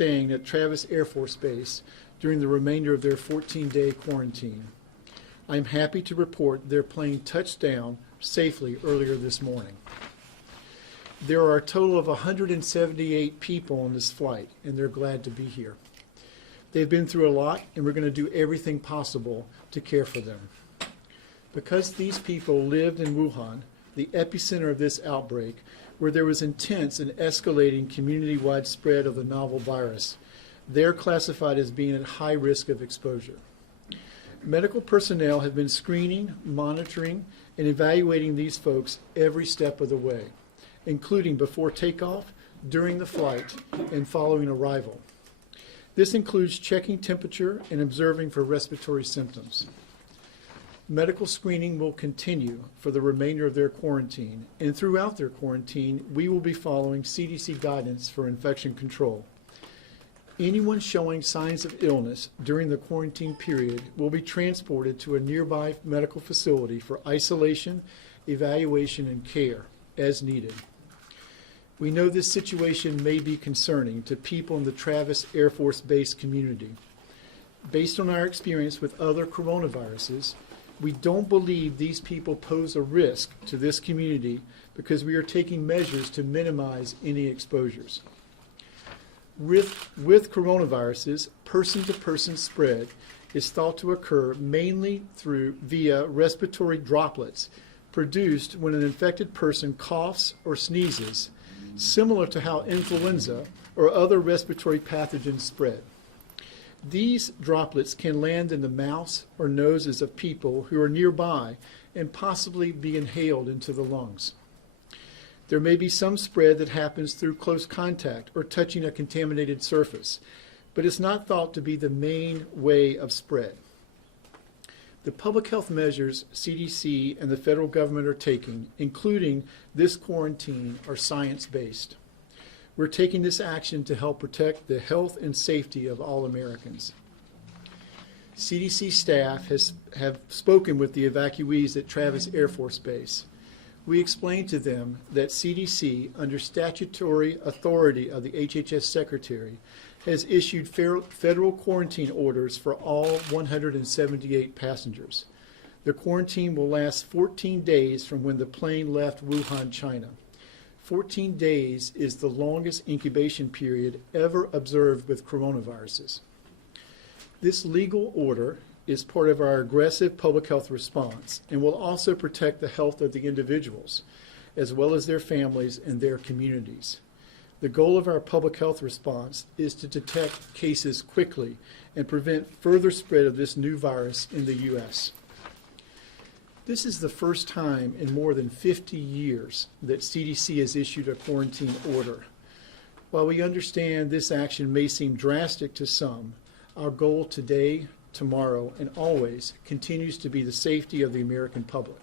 staying at Travis Air Force Base during the remainder of their 14-day quarantine. I am happy to report their plane touched down safely earlier this morning. There are a total of 178 people on this flight, and they're glad to be here. They've been through a lot, and we're going to do everything possible to care for them. Because these people lived in Wuhan, the epicenter of this outbreak, where there was intense and escalating community-wide spread of the novel virus, they're classified as being at high risk of exposure. Medical personnel have been screening, monitoring, and evaluating these folks every step of the way, including before takeoff, during the flight, and following arrival. This includes checking temperature and observing for respiratory symptoms. Medical screening will continue for the remainder of their quarantine, and throughout their quarantine, we will be following CDC guidance for infection control. Anyone showing signs of illness during the quarantine period will be transported to a nearby medical facility for isolation, evaluation, and care as needed. We know this situation may be concerning to people in the Travis Air Force Base community. Based on our experience with other coronaviruses, we don't believe these people pose a risk to this community because we are taking measures to minimize any exposures. With coronaviruses, person-to-person spread is thought to occur mainly via respiratory droplets produced when an infected person coughs or sneezes, similar to how influenza or other respiratory pathogens spread. These droplets can land in the mouths or noses of people who are nearby and possibly be inhaled into the lungs. There may be some spread that happens through close contact or touching a contaminated surface, but it's not thought to be the main way of spread. The public health measures CDC and the federal government are taking, including this quarantine, are science-based. We're taking this action to help protect the health and safety of all Americans. CDC staff have spoken with the evacuees at Travis Air Force Base. We explained to them that CDC, under statutory authority of the HHS Secretary, has issued federal quarantine orders for all 178 passengers. The quarantine will last 14 days from when the plane left Wuhan, China. 14 days is the longest incubation period ever observed with coronaviruses. This legal order is part of our aggressive public health response and will also protect the health of the individuals, as well as their families and their communities. The goal of our public health response is to detect cases quickly and prevent further spread of this new virus in the U.S. This is the first time in more than 50 years that CDC has issued a quarantine order. While we understand this action may seem drastic to some, our goal today, tomorrow, and always continues to be the safety of the American public.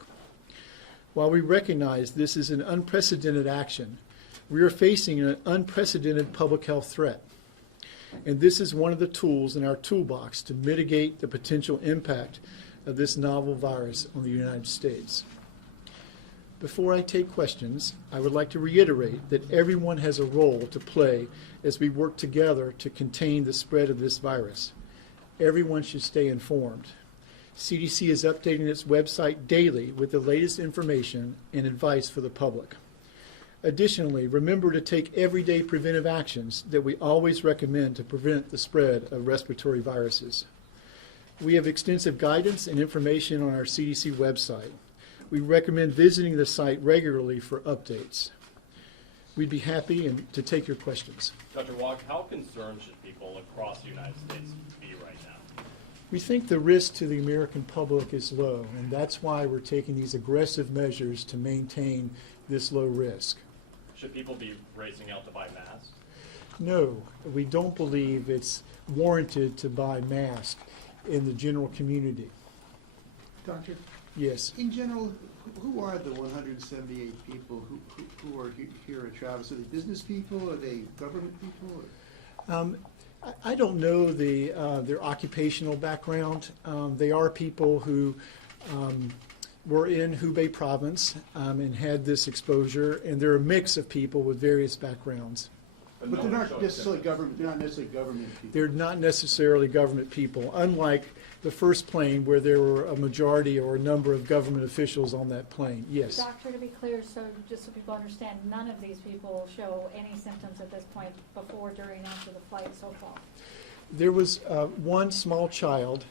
While we recognize this is an unprecedented action, we are facing an unprecedented public health threat. And this is one of the tools in our toolbox to mitigate the potential impact of this novel virus on the United States. Before I take questions, I would like to reiterate that everyone has a role to play as we work together to contain the spread of this virus. Everyone should stay informed. CDC is updating its website daily with the latest information and advice for the public. Additionally, remember to take everyday preventive actions that we always recommend to prevent the spread of respiratory viruses. We have extensive guidance and information on our CDC website. We recommend visiting the site regularly for updates. We'd be happy to take your questions. Dr. Walk, how concerned should people across the United States be right now? We think the risk to the American public is low, and that's why we're taking these aggressive measures to maintain this low risk. Should people be racing out to buy masks? No, we don't believe it's warranted to buy masks in the general community. Doctor? Yes. In general, who are the 178 people who are here at Travis? Are they business people? Are they government people? I don't know their occupational background. They are people who were in Hubei province and had this exposure, and they're a mix of people with various backgrounds. But they're not necessarily government, they're not necessarily government people. They're not necessarily government people, unlike the first plane where there were a majority or a number of government officials on that plane. Yes. Doctor, to be clear, so just so people understand, none of these people show any symptoms at this point before, during, after the flight so far? There was one small child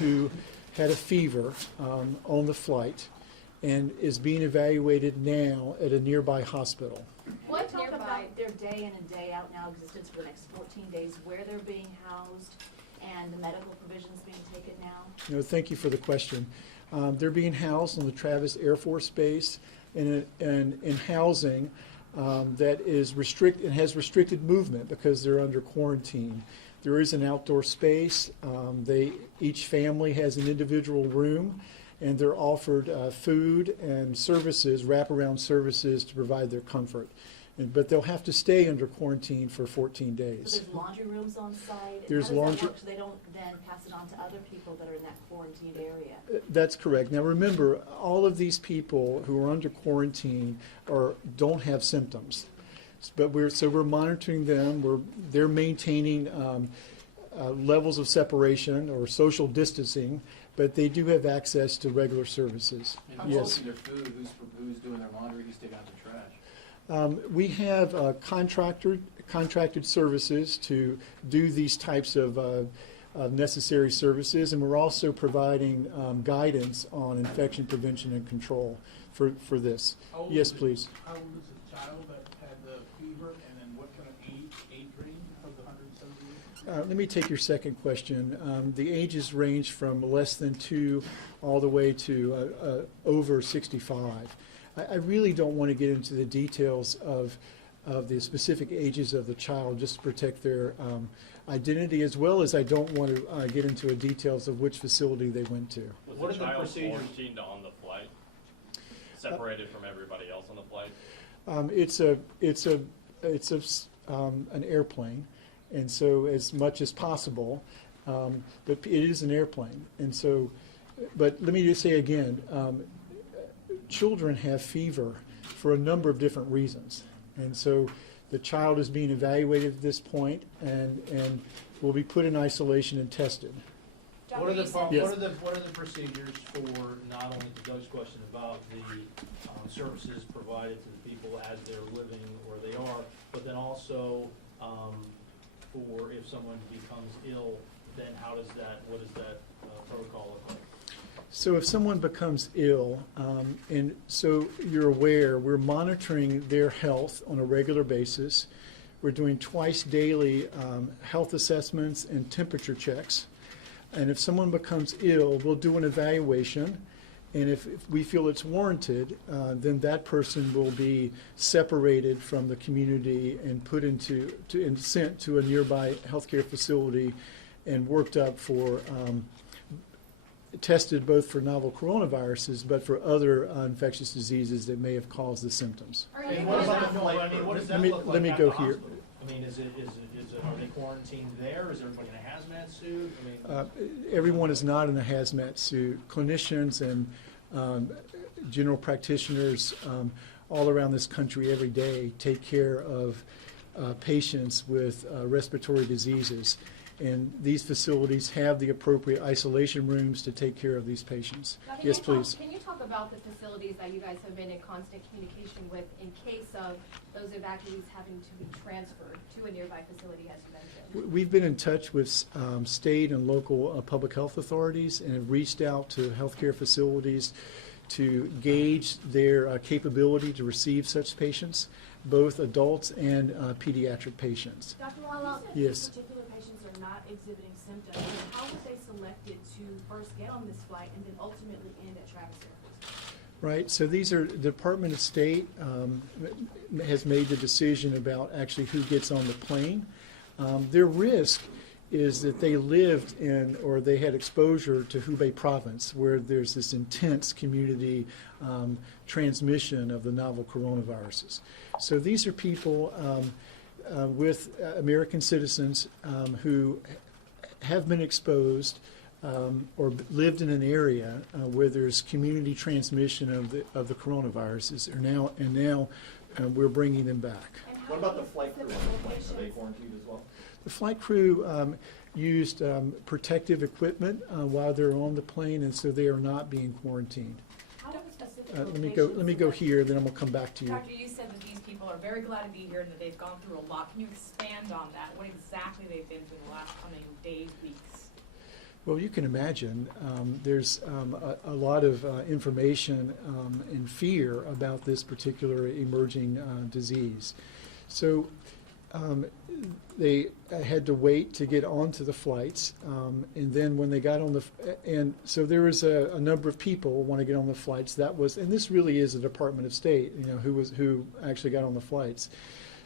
who had a fever on the flight and is being evaluated now at a nearby hospital. What talk about their day in and day out now existence for the next 14 days, where they're being housed, and the medical provisions being taken now? No, thank you for the question. They're being housed on the Travis Air Force Base in housing that is and has restricted movement because they're under quarantine. There is an outdoor space. Each family has an individual room, and they're offered food and services, wraparound services to provide their comfort. But they'll have to stay under quarantine for 14 days. So there's laundry rooms on site? There's How does laundry- that work so they don't then pass it on to other people that are in that quarantined area? That's correct. Now remember, all of these people who are under quarantine don't have symptoms, but we're monitoring them. They're maintaining levels of separation or social distancing, but they do have access to regular services. And Yes. their food, who's doing their laundry, who's taking out the trash? We have contracted services to do these types of necessary services, and we're also providing guidance on infection prevention and control for this. Yes, please. How old is the child that had the fever, and then what kind of age range of the 178? Let me take your second question. The ages range from less than 2 all the way to over 65. I really don't want to get into the details of the specific ages of the child just to protect their identity, as well as I don't want to get into the details of which facility they went to. Was What the are the child procedures? quarantined on the flight? Separated from everybody else on the flight? It's an airplane, and so as much as possible, but it is an airplane, and so. But let me just say again, children have fever for a number of different reasons, and so the child is being evaluated at this point, and will be put in isolation and tested. What are the Yes. what are the procedures for not only to Doug's question about the services provided to the people as they're living where they are, but then also for if someone becomes ill, then what does that protocol look like? So if someone becomes ill, and so you're aware, we're monitoring their health on a regular basis. We're doing twice daily health assessments and temperature checks. And if someone becomes ill, we'll do an evaluation. And if we feel it's warranted, then that person will be separated from the community and put and sent to a nearby healthcare facility and worked up for tested both for novel coronaviruses, but for other infectious diseases that may have caused the symptoms. And what about what does that look like Let me at go the here. hospital? I mean, are they quarantined there? Is everybody in a hazmat suit? I mean, Everyone is not in a hazmat suit. Clinicians and general practitioners all around this country every day take care of patients with respiratory diseases. And these facilities have the appropriate isolation rooms to take care of these patients. Now, Yes, please. Can you talk about the facilities that you guys have been in constant communication with in case of those evacuees having to be transferred to a nearby facility, as you mentioned? We've been in touch with state and local public health authorities and have reached out to healthcare facilities to gauge their capability to receive such patients, both adults and pediatric patients. Dr. Walla, Yes. these particular patients are not exhibiting symptoms. How were they selected to first get on this flight and then ultimately end at Travis Air Force? Right, so these are, the Department of State has made the decision about actually who gets on the plane. Their risk is that they lived in or they had exposure to Hubei province, where there's this intense community transmission of the novel coronaviruses. So these are people with American citizens who have been exposed or lived in an area where there's community transmission of the coronaviruses, and now we're bringing them back. And What about the flight crew on the plane? Are they quarantined as well? The flight crew used protective equipment while they're on the plane, and so they are not being quarantined. How do specific Let locations? me go here, then I'm gonna come back to you. Doctor, you said that these people are very glad to be here and that they've gone through a lot. Can you expand on that? What exactly they've been through the last coming days, weeks? Well, you can imagine there's a lot of information and fear about this particular emerging disease. So they had to wait to get onto the flights, and then when they got on and so there was a number of people want to get on the flights. That was, and this really is the Department of State, who actually got on the flights.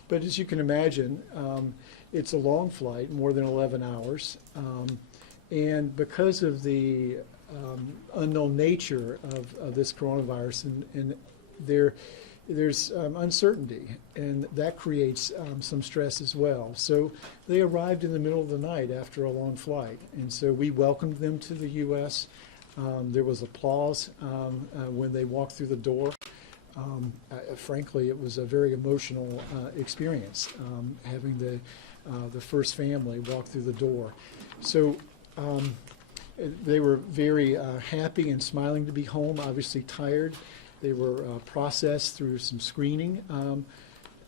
But as you can imagine, it's a long flight, more than 11 hours. And because of the unknown nature of this coronavirus, and there's uncertainty, and that creates some stress as well. So they arrived in the middle of the night after a long flight, and so we welcomed them to the U.S. There was applause when they walked through the door. Frankly, it was a very emotional experience having the first family walk through the door. So they were very happy and smiling to be home, obviously tired. They were processed through some screening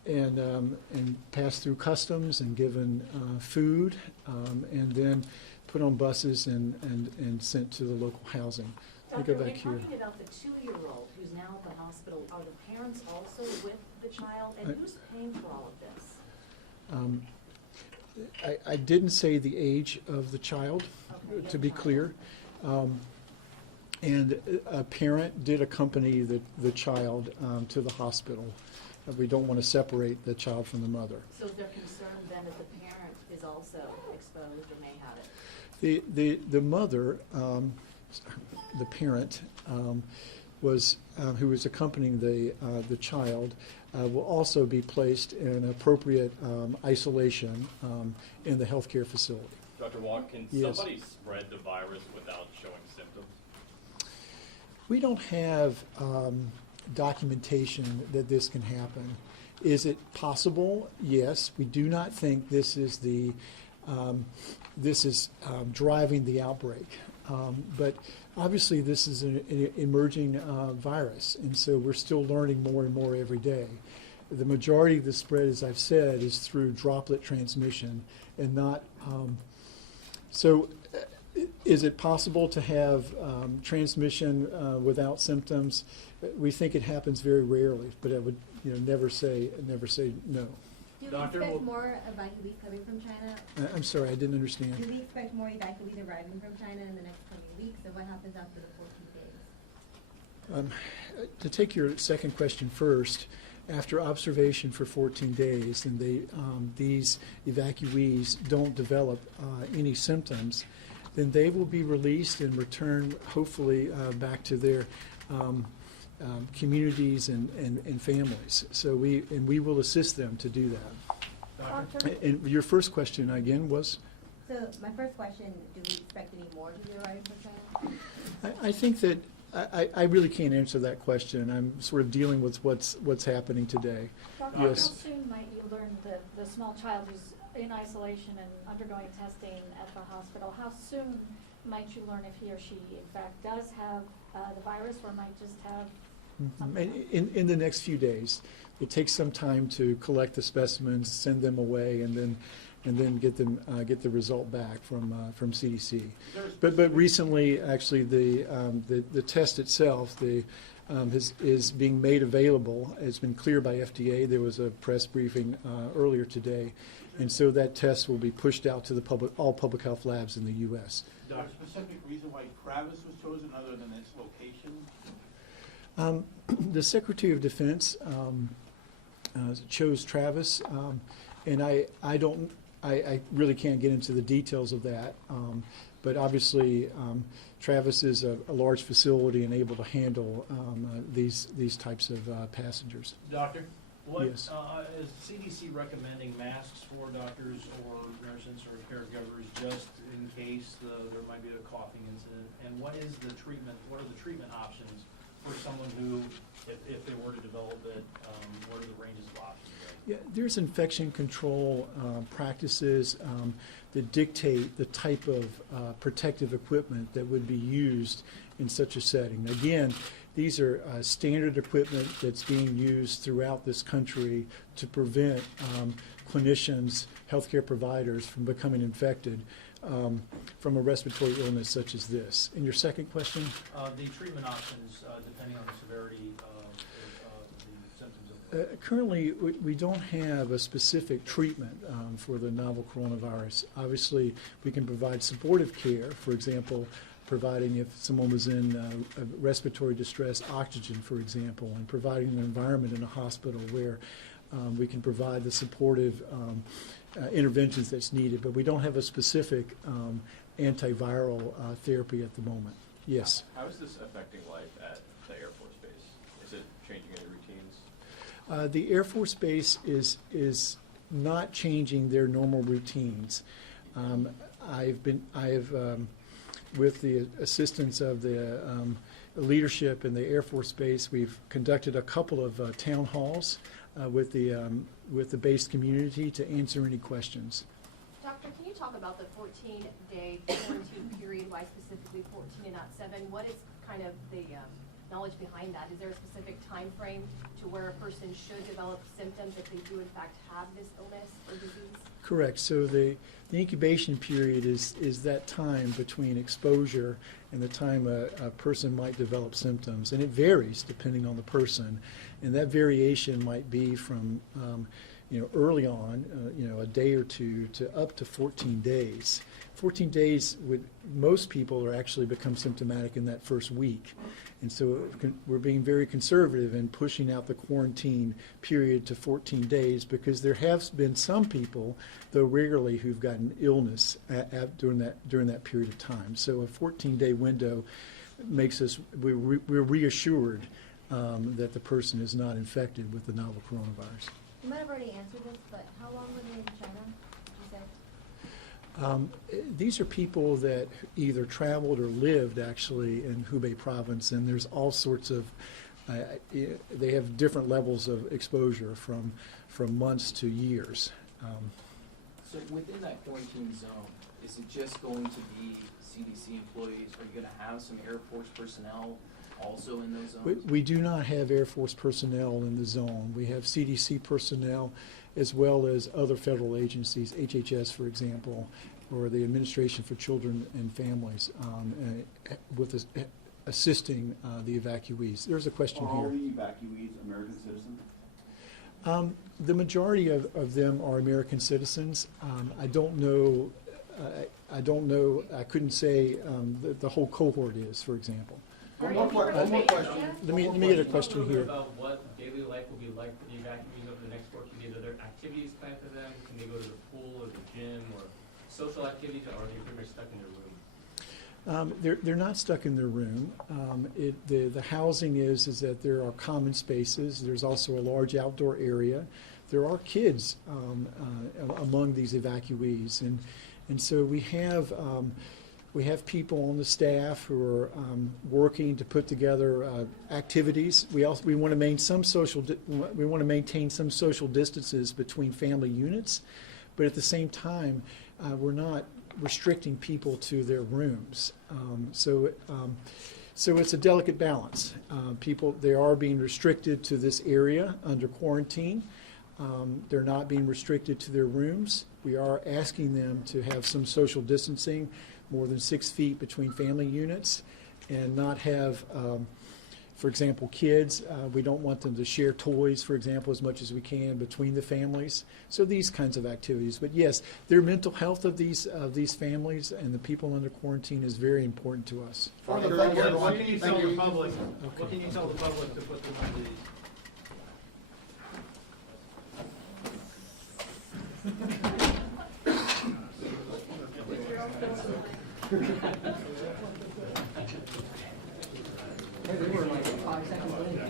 and passed through customs and given food, and then put on buses and sent to the local housing. Let me Doctor, go when back you're here. talking about the 2-year-old who's now at the hospital, are the parents also with the child? And who's paying for all of this? I didn't say the age of the child, Okay, to be child. clear. And a parent did accompany the child to the hospital. We don't want to separate the child from the mother. So is there concern then that the parent is also exposed or may have it? The mother, the parent, was who was accompanying the child, will also be placed in appropriate isolation in the healthcare facility. Dr. Walk, can Yes. somebody spread the virus without showing symptoms? We don't have documentation that this can happen. Is it possible? Yes. We do not think this is driving the outbreak. But obviously this is an emerging virus, and so we're still learning more and more every day. The majority of the spread, as I've said, is through droplet transmission and not. Is it possible to have transmission without symptoms? We think it happens very rarely, but I would never say no. Do we Doctor, expect well- more evacuees coming from China? I'm sorry, I didn't understand. Do we expect more evacuees arriving from China in the next coming weeks? And what happens after the 14 days? To take your second question first, after observation for 14 days, and these evacuees don't develop any symptoms, then they will be released and returned, hopefully, back to their communities and families. So we will assist them to do that. Doctor? And your first question again was? So my first question, do we expect any more to be arriving from China? I think that I really can't answer that question. I'm sort of dealing with what's happening today. Doctor, Yes. how soon might you learn the small child who's in isolation and undergoing testing at the hospital, how soon might you learn if he or she in fact does have the virus or might just have something else? In the next few days. It takes some time to collect the specimens, send them away, and then get the result back from CDC. But recently, actually, the test itself is being made available. It's been cleared by FDA. There was a press briefing earlier today, and so that test will be pushed out to all public health labs in the U.S. Is there a specific reason why Travis was chosen other than its location? The Secretary of Defense chose Travis, and I really can't get into the details of that. But obviously, Travis is a large facility and able to handle these types of passengers. Doctor, what Yes. is CDC recommending masks for doctors or nurses or caregivers just in case there might be a coughing incident? And what is the treatment? What are the treatment options for someone who, if they were to develop it, what are the ranges of options there? Yeah, there's infection control practices that dictate the type of protective equipment that would be used in such a setting. Again, these are standard equipment that's being used throughout this country to prevent clinicians, healthcare providers from becoming infected from a respiratory illness such as this. And your second question? The treatment options, depending on the severity of the symptoms of Currently, we don't have a specific treatment for the novel coronavirus. Obviously, we can provide supportive care, for example, providing if someone was in respiratory distress, oxygen, for example, and providing an environment in a hospital where we can provide the supportive interventions that's needed, but we don't have a specific antiviral therapy at the moment. Yes? How is this affecting life at the Air Force Base? Is it changing any routines? The Air Force Base is not changing their normal routines. With the assistance of the leadership in the Air Force Base, we've conducted a couple of town halls with the base community to answer any questions. Doctor, can you talk about the 14-day quarantine period, why specifically 14 and not 7? What is kind of the knowledge behind that? Is there a specific time frame to where a person should develop symptoms if they do in fact have this illness or disease? Correct. So the incubation period is that time between exposure and the time a person might develop symptoms, and it varies depending on the person, and that variation might be from early on, a day or two, to up to 14 days. 14 days, most people are actually become symptomatic in that first week. And so we're being very conservative in pushing out the quarantine period to 14 days because there have been some people, though rarely, who've gotten illness during that period of time. So a 14-day window makes us, we're reassured that the person is not infected with the novel coronavirus. You might have already answered this, but how long were they in China, you said? These are people that either traveled or lived actually in Hubei province, and there's all sorts of, they have different levels of exposure from months to years. So within that quarantine zone, is it just going to be CDC employees? Are you going to have some Air Force personnel also in those zones? We do not have Air Force personnel in the zone. We have CDC personnel as well as other federal agencies, HHS, for example, or the Administration for Children and Families, with assisting the evacuees. There's a question Are here. all the evacuees American citizens? The majority of them are American citizens. I don't know. I couldn't say the whole cohort is, for example. One more question. Let me get a question here. About what daily life will be like for the evacuees over the next 14 days. Are there activities planned for them? Can they go to the pool or the gym or social activities, or are they pretty much stuck in their room? They're not stuck in their room. The housing is that there are common spaces. There's also a large outdoor area. There are kids among these evacuees, and so we have people on the staff who are working to put together activities. We want to maintain some social distances between family units, but at the same time, we're not restricting people to their rooms. So it's a delicate balance. They are being restricted to this area under quarantine. They're not being restricted to their rooms. We are asking them to have some social distancing, more than 6 feet between family units, and not have, for example, kids. We don't want them to share toys, for example, as much as we can between the families. So these kinds of activities. But yes, their mental health of these families and the people under quarantine is very important to us. What can you tell the public? What can you tell the public to put them under these? They were like 5 seconds late.